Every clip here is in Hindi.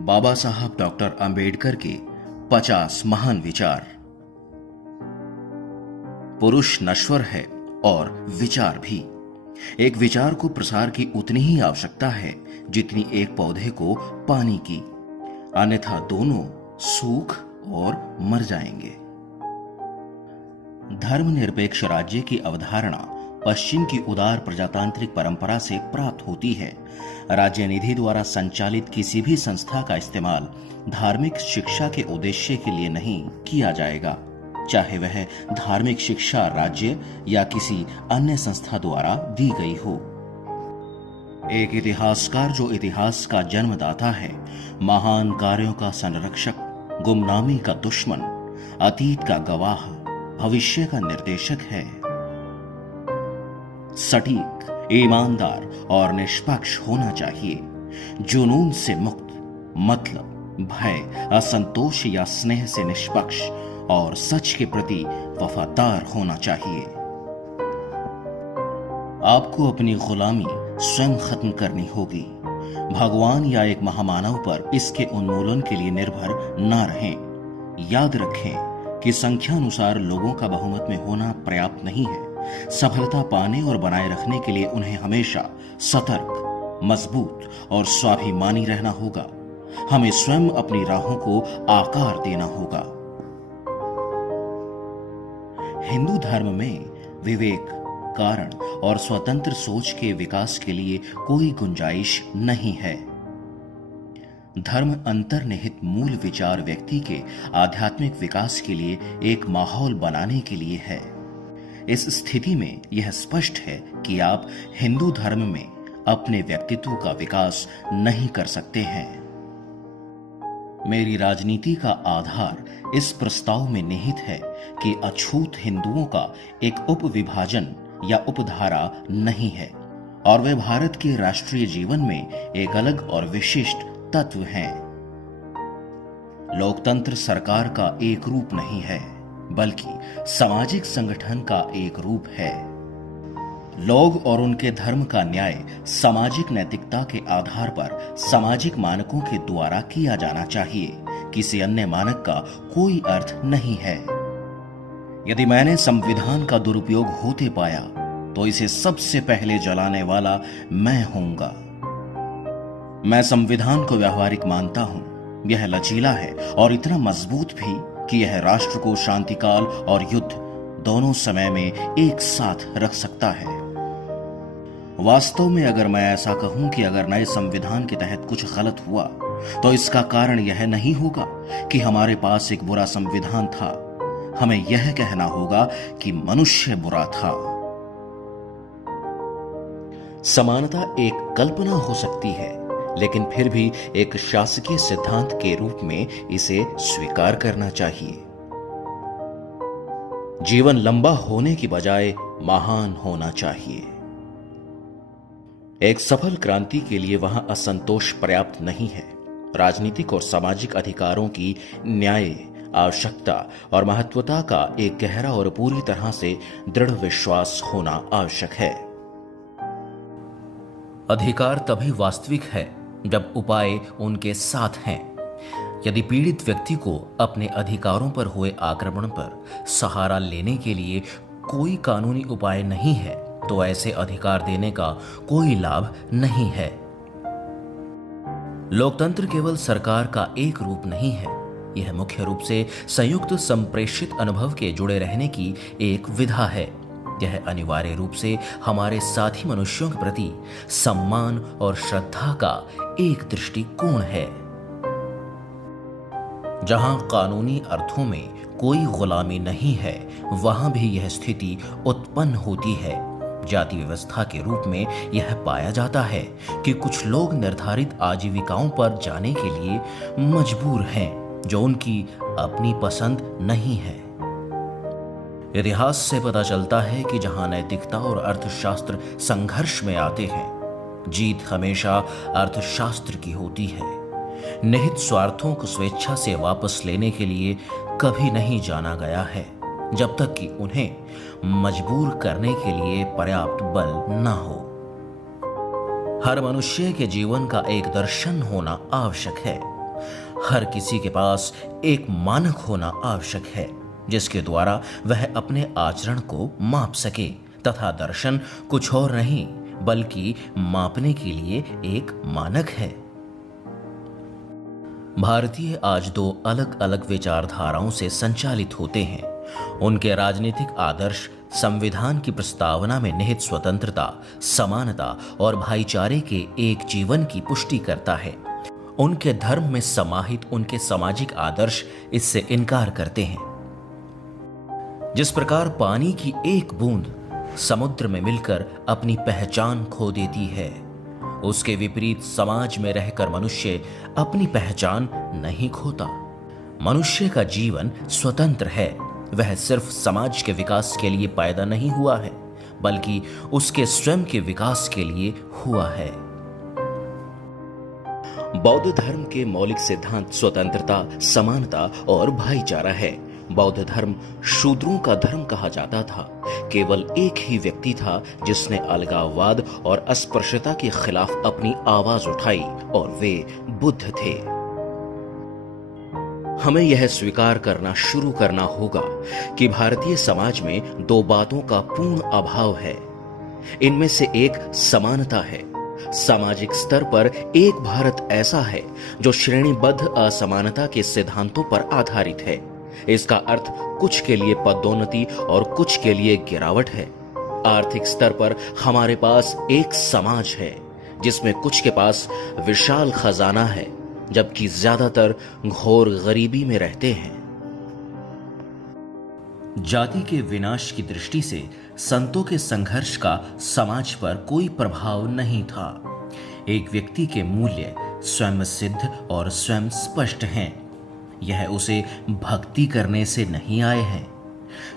बाबा साहब डॉक्टर अंबेडकर के 50 महान विचार। पुरुष नश्वर है और विचार भी। एक विचार को प्रसार की उतनी ही आवश्यकता है जितनी एक पौधे को पानी की, अन्यथा दोनों सूख और मर जाएंगे। धर्मनिरपेक्ष राज्य की अवधारणा पश्चिम की उदार प्रजातांत्रिक परंपरा से प्राप्त होती है। राज्य निधि द्वारा संचालित किसी भी संस्था का इस्तेमाल धार्मिक शिक्षा के उद्देश्य के लिए नहीं किया जाएगा, चाहे वह धार्मिक शिक्षा राज्य या किसी अन्य संस्था द्वारा दी गई हो। एक इतिहासकार जो इतिहास का जन्मदाता है, महान कार्यों का संरक्षक, गुमनामी का दुश्मन, अतीत का गवाह, भविष्य का निर्देशक है। सटीक, ईमानदार और निष्पक्ष होना चाहिए। जुनून से मुक्त, मतलब भय, असंतोष या स्नेह से निष्पक्ष और सच के प्रति वफादार होना चाहिए। आपको अपनी गुलामी स्वयं खत्म करनी होगी। भगवान या एक महामानव पर इसके उन्मूलन के लिए निर्भर न रहें। याद रखें कि संख्यानुसार लोगों का बहुमत में होना पर्याप्त नहीं है। सफलता पाने और बनाए रखने के लिए उन्हें हमेशा सतर्क, मजबूत और स्वाभिमानी रहना होगा। हमें स्वयं अपनी राहों को आकार देना होगा। हिंदू धर्म में विवेक, कारण और स्वतंत्र सोच के विकास के लिए कोई गुंजाइश नहीं है। धर्म अंतर्निहित मूल विचार व्यक्ति के आध्यात्मिक विकास के लिए एक माहौल बनाने के लिए है। इस स्थिति में यह स्पष्ट है कि आप हिंदू धर्म में अपने व्यक्तित्व का विकास नहीं कर सकते हैं। मेरी राजनीति का आधार इस प्रस्ताव में निहित है कि अछूत हिंदुओं का एक उपविभाजन या उपधारा नहीं है और वे भारत के राष्ट्रीय जीवन में एक अलग और विशिष्ट तत्व हैं। लोकतंत्र सरकार का एक रूप नहीं है, बल्कि सामाजिक संगठन का एक रूप है। लोग और उनके धर्म का न्याय सामाजिक नैतिकता के आधार पर सामाजिक मानकों के द्वारा किया जाना चाहिए। किसी अन्य मानक का कोई अर्थ नहीं है। यदि मैंने संविधान का दुरुपयोग होते पाया तो इसे सबसे पहले जलाने वाला मैं होऊंगा। मैं संविधान को व्यावहारिक मानता हूं। यह लचीला है और इतना मजबूत भी कि यह राष्ट्र को शांतिकाल और युद्ध दोनों समय में एक साथ रख सकता है। वास्तव में अगर मैं ऐसा कहूं कि अगर नए संविधान के तहत कुछ गलत हुआ तो इसका कारण यह नहीं होगा कि हमारे पास एक बुरा संविधान था। हमें यह कहना होगा कि मनुष्य बुरा था। समानता एक कल्पना हो सकती है, लेकिन फिर भी एक शासकीय सिद्धांत के रूप में इसे स्वीकार करना चाहिए। जीवन लंबा होने की बजाय महान होना चाहिए। एक सफल क्रांति के लिए वहां असंतोष पर्याप्त नहीं है। राजनीतिक और सामाजिक अधिकारों की न्याय, आवश्यकता और महत्वता का एक गहरा और पूरी तरह से दृढ़ विश्वास होना आवश्यक है। अधिकार तभी वास्तविक है जब उपाय उनके साथ हैं। यदि पीड़ित व्यक्ति को अपने अधिकारों पर हुए आक्रमण पर सहारा लेने के लिए कोई कानूनी उपाय नहीं है तो ऐसे अधिकार देने का कोई लाभ नहीं है। लोकतंत्र केवल सरकार का एक रूप नहीं है। यह मुख्य रूप से संयुक्त संप्रेषित अनुभव के जुड़े रहने की एक विधा है। यह अनिवार्य रूप से हमारे साथी मनुष्यों के प्रति सम्मान और श्रद्धा का एक दृष्टिकोण है। जहां कानूनी अर्थों में कोई गुलामी नहीं है, वहां भी यह स्थिति उत्पन्न होती है। जाति व्यवस्था के रूप में यह पाया जाता है कि कुछ लोग निर्धारित आजीविकाओं पर जाने के लिए मजबूर हैं, जो उनकी अपनी पसंद नहीं है। इतिहास से पता चलता है कि जहां नैतिकता और अर्थशास्त्र संघर्ष में आते हैं, जीत हमेशा अर्थशास्त्र की होती है। निहित स्वार्थों को स्वेच्छा से वापस लेने के लिए कभी नहीं जाना गया है, जब तक कि उन्हें मजबूर करने के लिए पर्याप्त बल न हो। हर मनुष्य के जीवन का एक दर्शन होना आवश्यक है। हर किसी के पास एक मानक होना आवश्यक है जिसके द्वारा वह अपने आचरण को माप सके तथा दर्शन कुछ और नहीं बल्कि मापने के लिए एक मानक है। भारतीय आज दो अलग अलग विचारधाराओं से संचालित होते हैं। उनके राजनीतिक आदर्श संविधान की प्रस्तावना में निहित स्वतंत्रता, समानता और भाईचारे के एक जीवन की पुष्टि करता है। उनके धर्म में समाहित उनके सामाजिक आदर्श इससे इनकार करते हैं। जिस प्रकार पानी की एक बूंद समुद्र में मिलकर अपनी पहचान खो देती है, उसके विपरीत समाज में रहकर मनुष्य अपनी पहचान नहीं खोता। मनुष्य का जीवन स्वतंत्र है। वह सिर्फ समाज के विकास के लिए पैदा नहीं हुआ है बल्कि उसके स्वयं के विकास के लिए हुआ है। बौद्ध धर्म के मौलिक सिद्धांत स्वतंत्रता, समानता और भाईचारा है। बौद्ध धर्म शूद्रों का धर्म कहा जाता था। केवल एक ही व्यक्ति था जिसने अलगाववाद और अस्पृश्यता के खिलाफ अपनी आवाज उठाई और वे बुद्ध थे। हमें यह स्वीकार करना शुरू करना होगा कि भारतीय समाज में दो बातों का पूर्ण अभाव है। इनमें से एक समानता है। सामाजिक स्तर पर एक भारत ऐसा है जो श्रेणीबद्ध असमानता के सिद्धांतों पर आधारित है। इसका अर्थ कुछ के लिए पदोन्नति और कुछ के लिए गिरावट है। आर्थिक स्तर पर हमारे पास एक समाज है जिसमें कुछ के पास विशाल खजाना है जबकि ज्यादातर घोर गरीबी में रहते हैं। जाति के विनाश की दृष्टि से संतों के संघर्ष का समाज पर कोई प्रभाव नहीं था। एक व्यक्ति के मूल्य स्वयं सिद्ध और स्वयं स्पष्ट हैं। यह उसे भक्ति करने से नहीं आए हैं।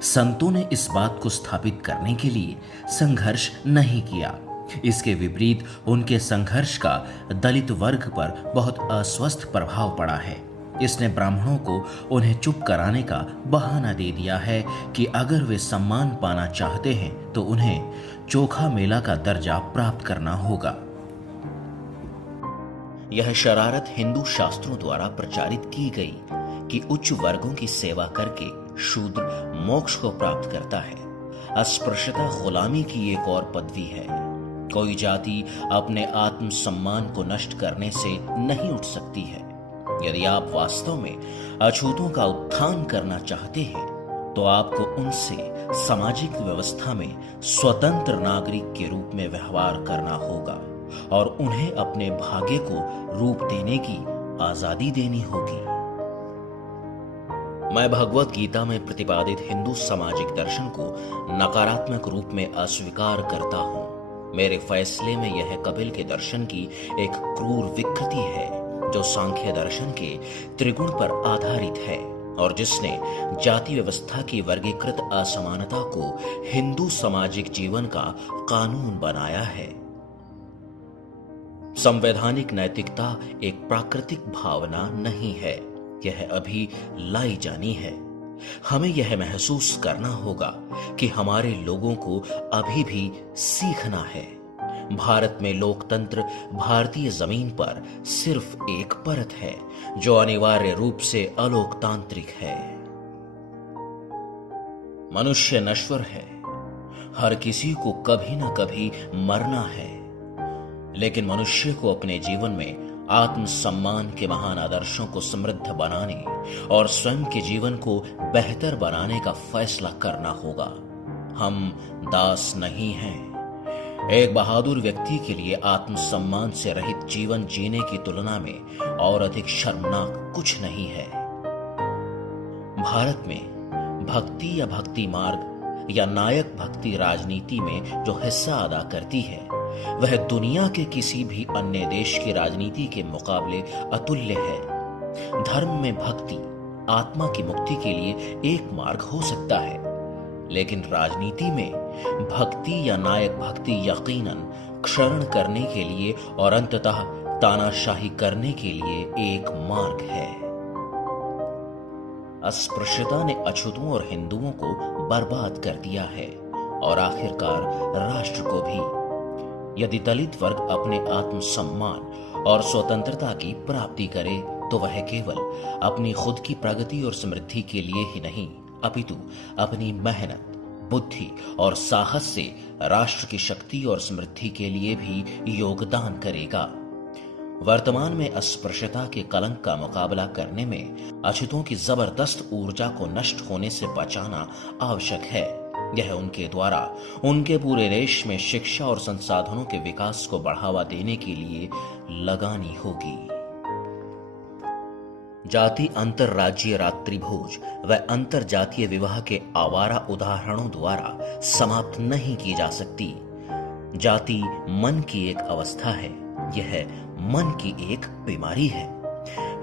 संतों ने इस बात को स्थापित करने के लिए संघर्ष नहीं किया। इसके विपरीत उनके संघर्ष का दलित वर्ग पर बहुत अस्वस्थ प्रभाव पड़ा है। इसने ब्राह्मणों को उन्हें चुप कराने का बहाना दे दिया है कि अगर वे सम्मान पाना चाहते हैं तो उन्हें चोखा मेला का दर्जा प्राप्त करना होगा। यह शरारत हिंदू शास्त्रों द्वारा प्रचारित की गई कि उच्च वर्गों की सेवा करके शूद्र मोक्ष को प्राप्त करता है। अस्पृश्यता गुलामी की एक और पदवी है। कोई जाति अपने आत्म सम्मान को नष्ट करने से नहीं उठ सकती है। यदि आप वास्तव में अछूतों का उत्थान करना चाहते हैं तो आपको उनसे सामाजिक व्यवस्था में स्वतंत्र नागरिक के रूप में व्यवहार करना होगा और उन्हें अपने भाग्य को रूप देने की आजादी देनी होगी। मैं भगवत गीता में प्रतिपादित हिंदू सामाजिक दर्शन को नकारात्मक रूप में अस्वीकार करता हूं। मेरे फैसले में यह कपिल के दर्शन की एक क्रूर विकृति है जो सांख्य दर्शन के त्रिगुण पर आधारित है और जिसने जाति व्यवस्था की वर्गीकृत असमानता को हिंदू सामाजिक जीवन का कानून बनाया है। संवैधानिक नैतिकता एक प्राकृतिक भावना नहीं है, यह अभी लाई जानी है। हमें यह महसूस करना होगा कि हमारे लोगों को अभी भी सीखना है। भारत में लोकतंत्र भारतीय जमीन पर सिर्फ एक परत है जो अनिवार्य रूप से अलोकतांत्रिक है। मनुष्य नश्वर है। हर किसी को कभी न कभी मरना है, लेकिन मनुष्य को अपने जीवन में आत्म सम्मान के महान आदर्शों को समृद्ध बनाने और स्वयं के जीवन को बेहतर बनाने का फैसला करना होगा। हम दास नहीं हैं। एक बहादुर व्यक्ति के लिए आत्मसम्मान से रहित जीवन जीने की तुलना में और अधिक शर्मनाक कुछ नहीं है। भारत में भक्ति या भक्ति मार्ग या नायक भक्ति राजनीति में जो हिस्सा अदा करती है वह दुनिया के किसी भी अन्य देश की राजनीति के मुकाबले अतुल्य है। धर्म में भक्ति आत्मा की मुक्ति के लिए एक मार्ग हो सकता है, लेकिन राजनीति में भक्ति या नायक भक्ति यकीनन क्षरण करने के लिए और अंततः तानाशाही करने के लिए एक मार्ग है। अस्पृश्यता ने अछूतों और हिंदुओं को बर्बाद कर दिया है और आखिरकार राष्ट्र को भी। यदि दलित वर्ग अपने आत्मसम्मान और स्वतंत्रता की प्राप्ति करे तो वह केवल अपनी खुद की प्रगति और समृद्धि के लिए ही नहीं, अपितु अपनी मेहनत, बुद्धि और साहस से राष्ट्र की शक्ति और समृद्धि के लिए भी योगदान करेगा। वर्तमान में अस्पृश्यता के कलंक का मुकाबला करने में अछूतों की जबरदस्त ऊर्जा को नष्ट होने से बचाना आवश्यक है। यह उनके द्वारा उनके पूरे देश में शिक्षा और संसाधनों के विकास को बढ़ावा देने के लिए लगानी होगी। जाति अंतरराज्यीय रात्रि भोज व अंतर जातीय विवाह के आवारा उदाहरणों द्वारा समाप्त नहीं की जा सकती। जाति मन की एक अवस्था है, यह मन की एक बीमारी है।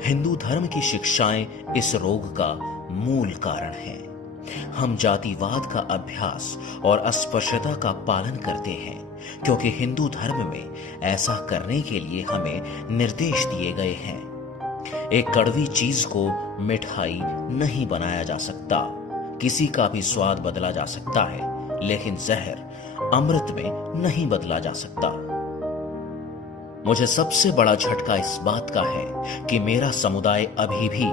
हिंदू धर्म की शिक्षाएं इस रोग का मूल कारण है। हम जातिवाद का अभ्यास और अस्पृश्यता का पालन करते हैं क्योंकि हिंदू धर्म में ऐसा करने के लिए हमें निर्देश दिए गए हैं। एक कड़वी चीज को मिठाई नहीं बनाया जा सकता, किसी का भी स्वाद बदला जा सकता है, लेकिन जहर अमृत में नहीं बदला जा सकता। मुझे सबसे बड़ा झटका इस बात का है कि मेरा समुदाय अभी भी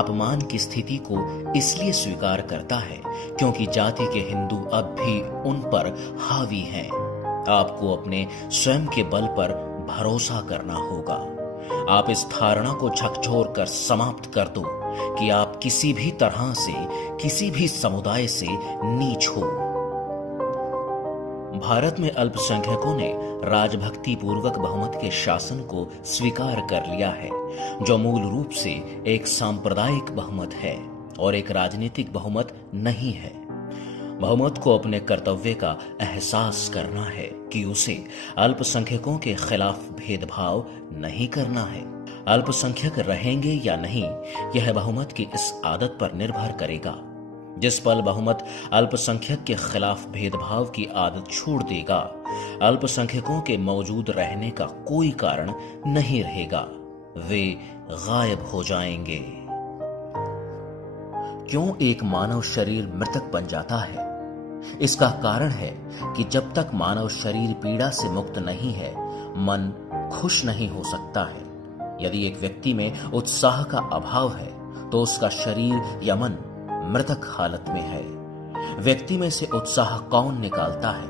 अपमान की स्थिति को इसलिए स्वीकार करता है क्योंकि जाति के हिंदू अब भी उन पर हावी हैं। आपको अपने स्वयं के बल पर भरोसा करना होगा। आप इस धारणा को झकझोर कर समाप्त कर दो कि आप किसी भी तरह से, किसी भी समुदाय से नीच हो। भारत में अल्पसंख्यकों ने राजभक्ति पूर्वक बहुमत के शासन को स्वीकार कर लिया है, जो मूल रूप से एक सांप्रदायिक बहुमत है और एक राजनीतिक बहुमत नहीं है। बहुमत को अपने कर्तव्य का एहसास करना है कि उसे अल्पसंख्यकों के खिलाफ भेदभाव नहीं करना है। अल्पसंख्यक रहेंगे या नहीं, यह बहुमत की इस आदत पर निर्भर करेगा। जिस पल बहुमत अल्पसंख्यक के खिलाफ भेदभाव की आदत छोड़ देगा, अल्पसंख्यकों के मौजूद रहने का कोई कारण नहीं रहेगा, वे गायब हो जाएंगे। क्यों एक मानव शरीर मृतक बन जाता है? इसका कारण है कि जब तक मानव शरीर पीड़ा से मुक्त नहीं है, मन खुश नहीं हो सकता है। यदि एक व्यक्ति में उत्साह का अभाव है, तो उसका शरीर या मन मृतक हालत में है। व्यक्ति में से उत्साह कौन निकालता है?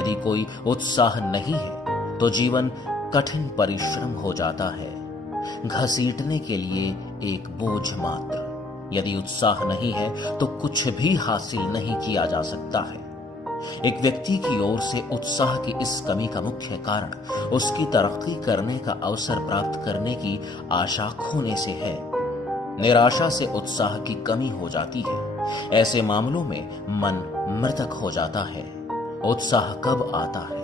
यदि कोई उत्साह नहीं है, तो जीवन कठिन परिश्रम हो जाता है, घसीटने के लिए एक बोझ मात्र। यदि उत्साह नहीं है, तो कुछ भी हासिल नहीं किया जा सकता है। एक व्यक्ति की ओर से उत्साह की इस कमी का मुख्य कारण उसकी तरक्की करने का अवसर प्राप्त करने की आशा खोने से है। निराशा से उत्साह की कमी हो जाती है। ऐसे मामलों में मन मृतक हो जाता है। उत्साह कब आता है?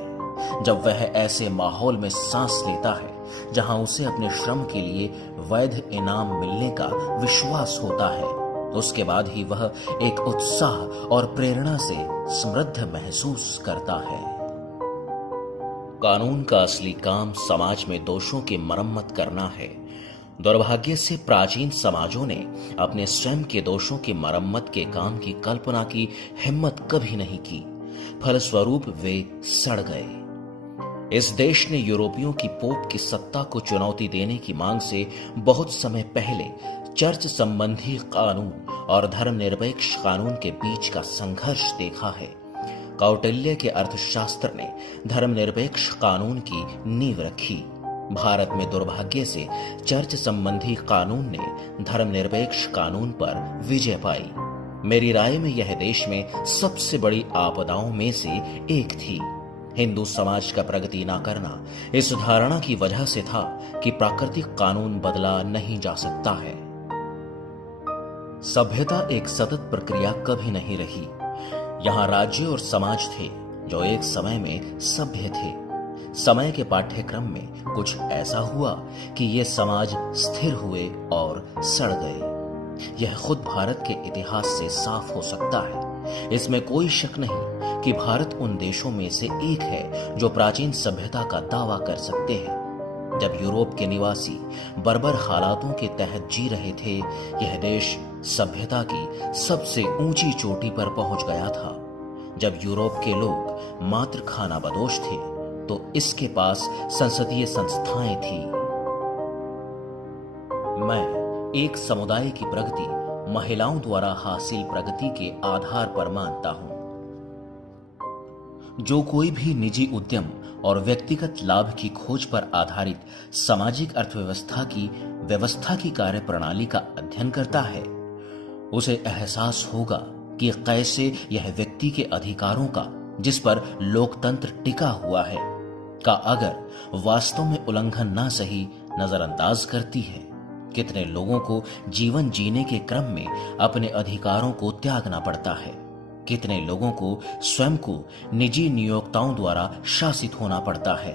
जब वह ऐसे माहौल में सांस लेता है जहां उसे अपने श्रम के लिए वैध इनाम मिलने का विश्वास होता है। उसके बाद ही वह एक उत्साह और प्रेरणा से समृद्ध महसूस करता है। कानून का असली काम समाज में दोषों की मरम्मत करना है। दुर्भाग्य से प्राचीन समाजों ने अपने स्वयं के दोषों की मरम्मत के काम की कल्पना की हिम्मत कभी नहीं की। फलस्वरूप वे सड़ गए। इस देश ने यूरोपियों की पोप की सत्ता को चुनौती देने की मांग से बहुत समय पहले चर्च संबंधी कानून और धर्मनिरपेक्ष कानून के बीच का संघर्ष देखा है। कौटिल्य के अर्थशास्त्र ने धर्मनिरपेक्ष कानून की नींव रखी। भारत में दुर्भाग्य से चर्च संबंधी कानून ने धर्मनिरपेक्ष कानून पर विजय पाई। मेरी राय में यह देश में सबसे बड़ी आपदाओं में से एक थी। हिंदू समाज का प्रगति न करना इस धारणा की वजह से था कि प्राकृतिक कानून बदला नहीं जा सकता है। सभ्यता एक सतत प्रक्रिया कभी नहीं रही। यहाँ राज्य और समाज थे जो एक समय में सभ्य थे। समय के पाठ्यक्रम में कुछ ऐसा हुआ कि ये समाज स्थिर हुए और सड़ गए। यह खुद भारत के इतिहास से साफ हो सकता है। इसमें कोई शक नहीं कि भारत उन देशों में से एक है जो प्राचीन सभ्यता का दावा कर सकते हैं। जब यूरोप के निवासी बर्बर हालातों के तहत जी रहे थे, यह देश सभ्यता की सबसे ऊंची चोटी पर पहुंच गया था। जब यूरोप के लोग मात्र खानाबदोश थे, तो इसके पास संसदीय संस्थाएं थी। मैं एक समुदाय की प्रगति महिलाओं द्वारा हासिल प्रगति के आधार पर मानता हूं। जो कोई भी निजी उद्यम और व्यक्तिगत लाभ की खोज पर आधारित सामाजिक अर्थव्यवस्था की कार्यप्रणाली का अध्ययन करता है, उसे एहसास होगा कि कैसे यह व्यक्ति के अधिकारों का, जिस पर लोकतंत्र टिका हुआ है, का अगर वास्तव में उल्लंघन ना सही नजरअंदाज करती है। कितने लोगों को जीवन जीने के क्रम में अपने अधिकारों को त्यागना पड़ता है। कितने लोगों को स्वयं को निजी नियोक्ताओं द्वारा शासित होना पड़ता है।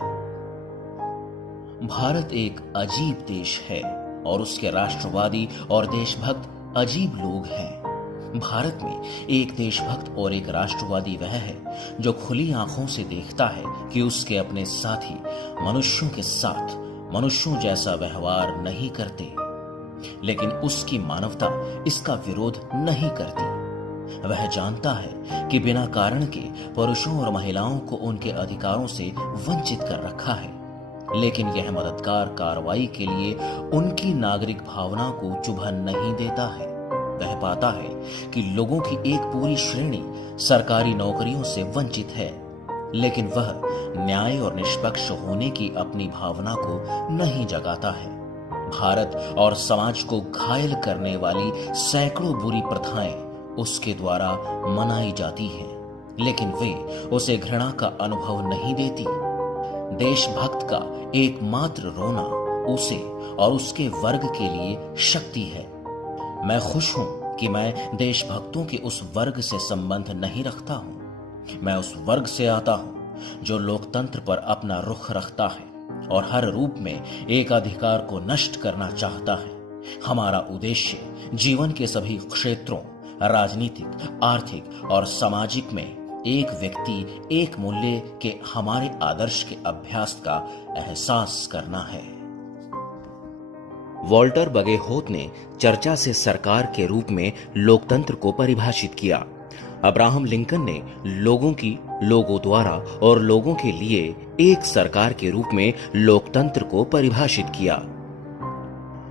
भारत एक अजीब देश है और उसके राष्ट्रवादी और देशभक्त अजीब लोग हैं। भारत में एक देशभक्त और एक राष्ट्रवादी वह है जो खुली आंखों से देखता है कि उसके अपने साथी मनुष्यों के साथ मनुष्यों जैसा व्यवहार नहीं करते, लेकिन उसकी मानवता इसका विरोध नहीं करती। वह जानता है कि बिना कारण के पुरुषों और महिलाओं को उनके अधिकारों से वंचित कर रखा है, लेकिन यह मददगार कार्रवाई के लिए उनकी नागरिक भावना को चुभन नहीं देता है। वह पाता है कि लोगों की एक पूरी श्रेणी सरकारी नौकरियों से वंचित है, लेकिन वह न्याय और निष्पक्ष होने की अपनी भावना को नहीं जगाता है। भारत और समाज को घायल करने वाली सैकड़ों बुरी प्रथाएं उसके द्वारा मनाई जाती हैं, लेकिन वे उसे घृणा का अनुभव नहीं देती। देशभक्त का एकमात्र रोना उसे और उसके वर्ग के लिए शक्ति है। मैं खुश हूं कि मैं देशभक्तों के उस वर्ग से संबंध नहीं रखता हूं। मैं उस वर्ग से आता हूं जो लोकतंत्र पर अपना रुख रखता है और हर रूप में एकाधिकार को नष्ट करना चाहता है। हमारा उद्देश्य जीवन के सभी क्षेत्रों, राजनीतिक, आर्थिक और सामाजिक में एक व्यक्ति एक मूल्य के हमारे आदर्श के अभ्यास का एहसास करना है। वॉल्टर बगेहोत ने चर्चा से सरकार के रूप में लोकतंत्र को परिभाषित किया। अब्राहम लिंकन ने लोगों द्वारा और लोगों के लिए एक सरकार के रूप में लोकतंत्र को परिभाषित किया।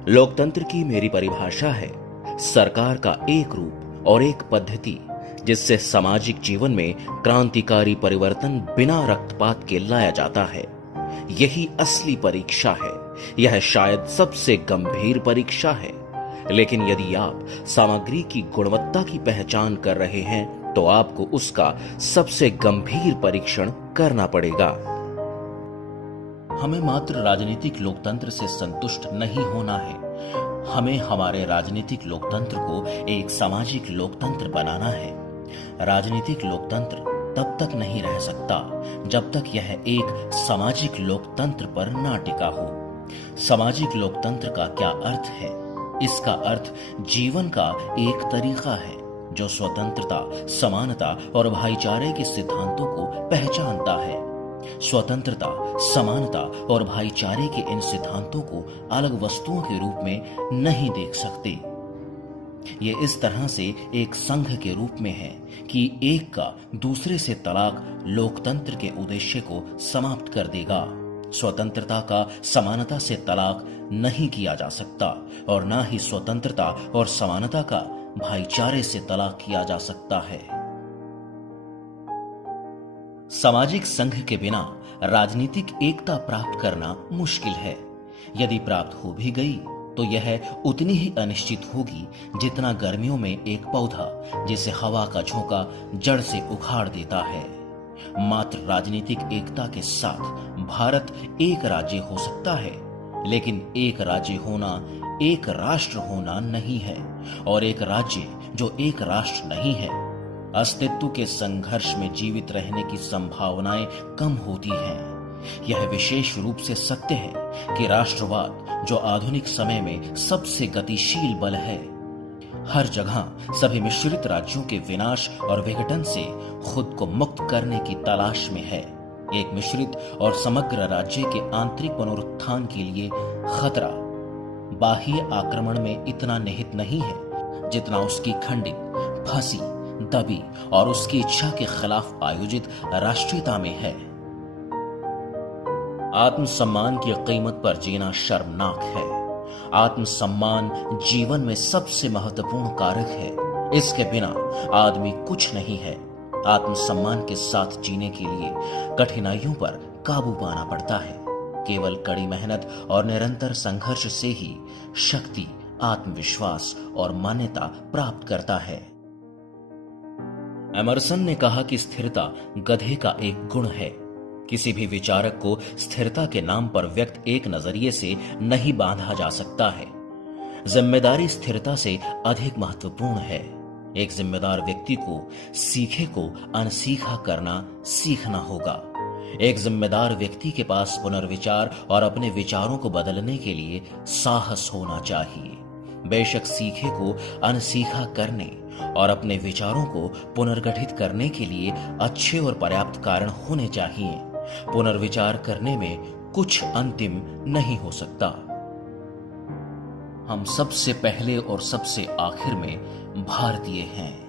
लोकतंत्र की मेरी परिभाषा है सरकार का एक रूप और एक पद्धति जिससे सामाजिक जीवन में क्रांतिकारी परिवर्तन बिना रक्तपात के लाया जाता है। यही असली परीक्षा है। यह शायद सबसे गंभीर परीक्षा है, लेकिन यदि आप सामग्री की गुणवत्ता की पहचान कर रहे हैं तो आपको उसका सबसे गंभीर परीक्षण करना पड़ेगा। हमें मात्र राजनीतिक लोकतंत्र से संतुष्ट नहीं होना है। हमें हमारे राजनीतिक लोकतंत्र को एक सामाजिक लोकतंत्र बनाना है। राजनीतिक लोकतंत्र तब तक नहीं रह सकता जब तक यह एक सामाजिक लोकतंत्र पर ना टिका हो। सामाजिक लोकतंत्र का क्या अर्थ है? इसका अर्थ जीवन का एक तरीका है जो स्वतंत्रता, समानता और भाईचारे के सिद्धांतों को पहचानता है। स्वतंत्रता, समानता और भाईचारे के इन सिद्धांतों को अलग वस्तुओं के रूप में नहीं देख सकते। ये इस तरह से एक संघ के रूप में है कि एक का दूसरे से तलाक लोकतंत्र के उद्देश्य को समाप्त कर देगा। स्वतंत्रता का समानता से तलाक नहीं किया जा सकता और ना ही स्वतंत्रता और समानता का भाईचारे से तलाक किया जा सकता है। सामाजिक संघ के बिना राजनीतिक एकता प्राप्त करना मुश्किल है। यदि प्राप्त हो भी गई तो यह उतनी ही अनिश्चित होगी जितना गर्मियों में एक पौधा जिसे हवा का झोंका जड़ से उखाड़ देता है। मात्र राजनीतिक एकता के साथ भारत एक राज्य हो सकता है, लेकिन एक राज्य होना एक राष्ट्र होना नहीं है, और एक राज्य जो एक राष्ट्र नहीं है, अस्तित्व के संघर्ष में जीवित रहने की संभावनाएं कम होती हैं। यह विशेष रूप से सत्य है कि राष्ट्रवाद, जो आधुनिक समय में सबसे गतिशील बल है, हर जगह सभी मिश्रित राज्यों के विनाश और विघटन से खुद को मुक्त करने की तलाश में है। एक मिश्रित और समग्र राज्य के आंतरिक पुनरुत्थान के लिए खतरा बाह्य आक्रमण में इतना निहित नहीं है जितना उसकी खंडित, फंसी, दबी और उसकी इच्छा के खिलाफ आयोजित राष्ट्रीयता में है। आत्मसम्मान की कीमत पर जीना शर्मनाक है। आत्मसम्मान जीवन में सबसे महत्वपूर्ण कारक है। इसके बिना आदमी कुछ नहीं है। आत्मसम्मान के साथ जीने के लिए कठिनाइयों पर काबू पाना पड़ता है। केवल कड़ी मेहनत और निरंतर संघर्ष से ही शक्ति, आत्मविश्वास और मान्यता प्राप्त करता है। एमर्सन ने कहा कि स्थिरता गधे का एक गुण है। किसी भी विचारक को स्थिरता के नाम पर व्यक्त एक नजरिए से नहीं बांधा जा सकता है। जिम्मेदारी स्थिरता से अधिक महत्वपूर्ण है। एक जिम्मेदार व्यक्ति को सीखे को अनसीखा करना सीखना होगा। एक जिम्मेदार व्यक्ति के पास पुनर्विचार और अपने विचारों को बदलने के लिए साहस होना चाहिए। बेशक सीखे को अनसीखा करने और अपने विचारों को पुनर्गठित करने के लिए अच्छे और पर्याप्त कारण होने चाहिए। पुनर्विचार करने में कुछ अंतिम नहीं हो सकता। हम सबसे पहले और सबसे आखिर में भारतीय हैं।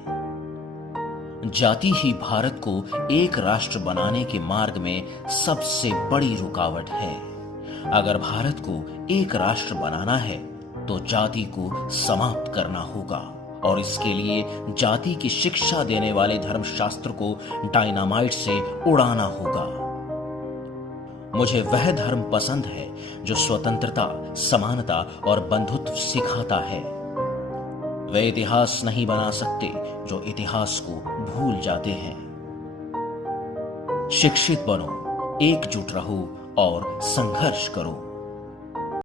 जाति ही भारत को एक राष्ट्र बनाने के मार्ग में सबसे बड़ी रुकावट है। अगर भारत को एक राष्ट्र बनाना है तो जाति को समाप्त करना होगा और इसके लिए जाति की शिक्षा देने वाले धर्मशास्त्र को डायनामाइट से उड़ाना होगा। मुझे वह धर्म पसंद है जो स्वतंत्रता, समानता और बंधुत्व सिखाता है। वे इतिहास नहीं बना सकते जो इतिहास को भूल जाते हैं। शिक्षित बनो, एकजुट रहो और संघर्ष करो।